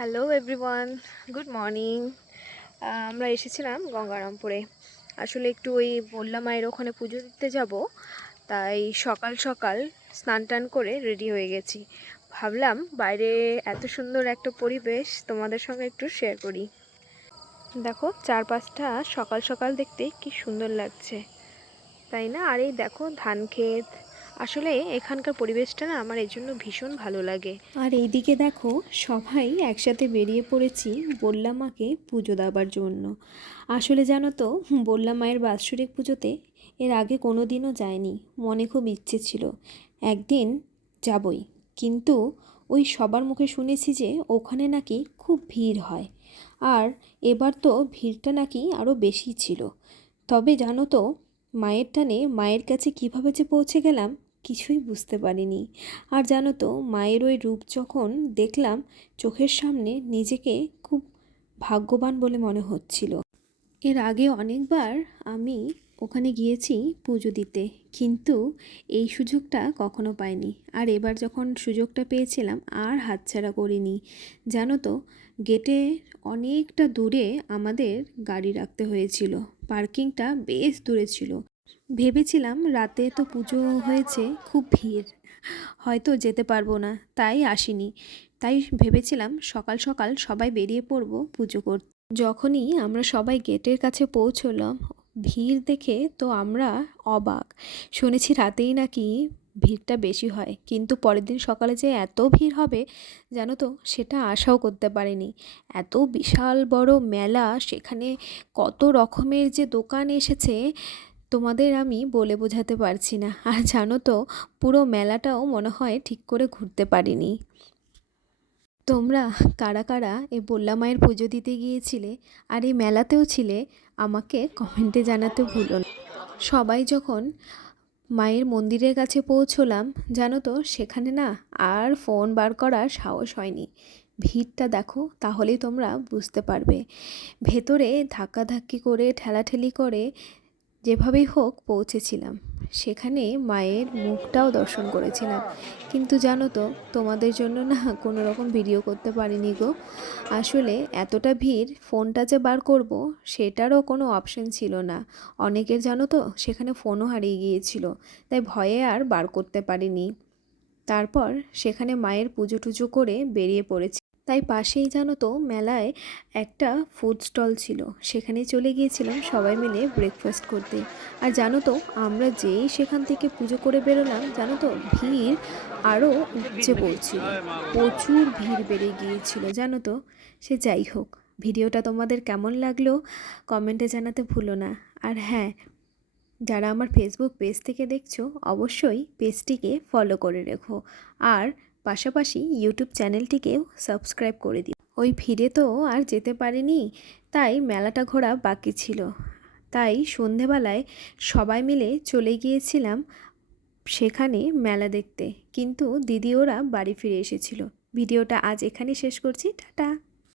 Hello everyone, good morning. আমরা এসেছিলাম গঙ্গারামপুরে। আসলে একটু ওই বললা মায়ের ওখানে পুজো দিতে যাব, তাই সকাল সকাল স্নান টান করে রেডি হয়ে গেছি। ভাবলাম বাইরে এত সুন্দর একটা পরিবেশ তোমাদের সঙ্গে একটু শেয়ার করি। দেখো চারপাশটা সকাল সকাল দেখতে কি সুন্দর লাগছে, তাই না? আর এই দেখো ধান ক্ষেত। আসলে এখানকার পরিবেশটা না আমার এই জন্য ভীষণ ভালো লাগে। আর এইদিকে দেখো সবাই একসাথে বেরিয়ে পড়েছি বললা মাকে পুজো দেওয়ার জন্য। আসলে জানো তো, বললা মায়ের বাৎসরিক পুজোতে এর আগে কোনো দিনও যায়নি। মনে খুব ইচ্ছে ছিল একদিন যাবই, কিন্তু ওই সবার মুখে শুনেছি যে ওখানে নাকি খুব ভিড় হয়। আর এবার তো ভিড়টা নাকি আরও বেশি ছিল। তবে জানো তো, মায়ের টানে মায়ের কাছে কিভাবে যে পৌঁছে গেলাম কিছুই বুঝতে পারিনি। আর জানো তো, মায়ের ওই রূপ যখন দেখলাম চোখের সামনে, নিজেকে খুব ভাগ্যবান বলে মনে হচ্ছিল। এর আগে অনেকবার আমি ওখানে গিয়েছি পুজো দিতে, কিন্তু এই সুযোগটা কখনো পাইনি। আর এবার যখন সুযোগটা পেয়েছিলাম আর হাতছাড়া করিনি। জানো তো, গেটে অনেকটা দূরে আমাদের গাড়ি রাখতে হয়েছিল। পার্কিংটা বেশ দূরে ছিল। ভেবেছিলাম রাতে তো পুজো হয়েছে, খুব ভিড়, হয়তো যেতে পারবো না, তাই আসিনি। তাই ভেবেছিলাম সকাল সকাল সবাই বেরিয়ে পড়বো পুজো করতে। যখনই আমরা সবাই গেটের কাছে পৌঁছলাম, ভিড় দেখে তো আমরা অবাক। শুনেছি রাতেই নাকি ভিড়টা বেশি হয়, কিন্তু পরের দিন সকালে যে এত ভিড় হবে জানো তো, সেটা আশাও করতে পারিনি। এত বিশাল বড় মেলা, সেখানে কত রকমের যে দোকান এসেছে তোমাদের আমি বলে বোঝাতে পারছি না। আর জানো তো, পুরো মেলাটাও মনে হয় ঠিক করে ঘুরতে পারিনি। তোমরা কারা কারা এই বললা মায়ের পুজো দিতে গিয়েছিলে আর এই মেলাতেও ছিলে, আমাকে কমেন্টে জানাতে ভুলো না। সবাই যখন মায়ের মন্দিরের কাছে পৌঁছলাম, জানো তো সেখানে না আর ফোন বার করার সাহস হয়নি। ভিড়টা দেখো, তাহলেই তোমরা বুঝতে পারবে। ভেতরে ধাক্কাধাক্কি করে ঠেলাঠেলি করে যেভাবেই হোক পৌঁছেছিলাম। সেখানে মায়ের মুখটাও দর্শন করেছিলাম, কিন্তু জানো তো, তোমাদের জন্য না কোনো রকম ভিডিও করতে পারিনি গো। আসলে এতটা ভিড়, ফোনটা যে বার করব সেটারও কোনো অপশন ছিল না। অনেকের জানো তো সেখানে ফোনও হারিয়ে গিয়েছিল, তাই ভয়ে আর বার করতে পারিনি। তারপর সেখানে মায়ের পুজো টুজো করে বেরিয়ে পড়েছি। তাই পাশেই জানো তো মেলায় একটা ফুড স্টল ছিল, সেখানে চলে গিয়েছিলাম সবাই মিলে ব্রেকফাস্ট করতে। আর জানো তো, আমরা যেই সেখান থেকে পুজো করে বেরোলাম, জানো তো ভিড় আরও উপচে পড়ছিল। প্রচুর ভিড় বেড়ে গিয়েছিল জানো তো। সে যাই হোক, ভিডিওটা তোমাদের কেমন লাগলো কমেন্টে জানাতে ভুলো না। আর হ্যাঁ, যারা আমার ফেসবুক পেজ থেকে দেখছো অবশ্যই পেজটিকে ফলো করে রেখো, আর পাশাপাশি ইউটিউব চ্যানেলটিকেও সাবস্ক্রাইব করে দিও। ওই ভিড়ে তো আর যেতে পারিনি, তাই মেলাটা ঘোরা বাকি ছিল। তাই সন্ধেবেলায় সবাই মিলে চলে গিয়েছিলাম সেখানে মেলা দেখতে, কিন্তু দিদি ওরা বাড়ি ফিরে এসেছিল। ভিডিওটা আজ এখানেই শেষ করছি, টাটা।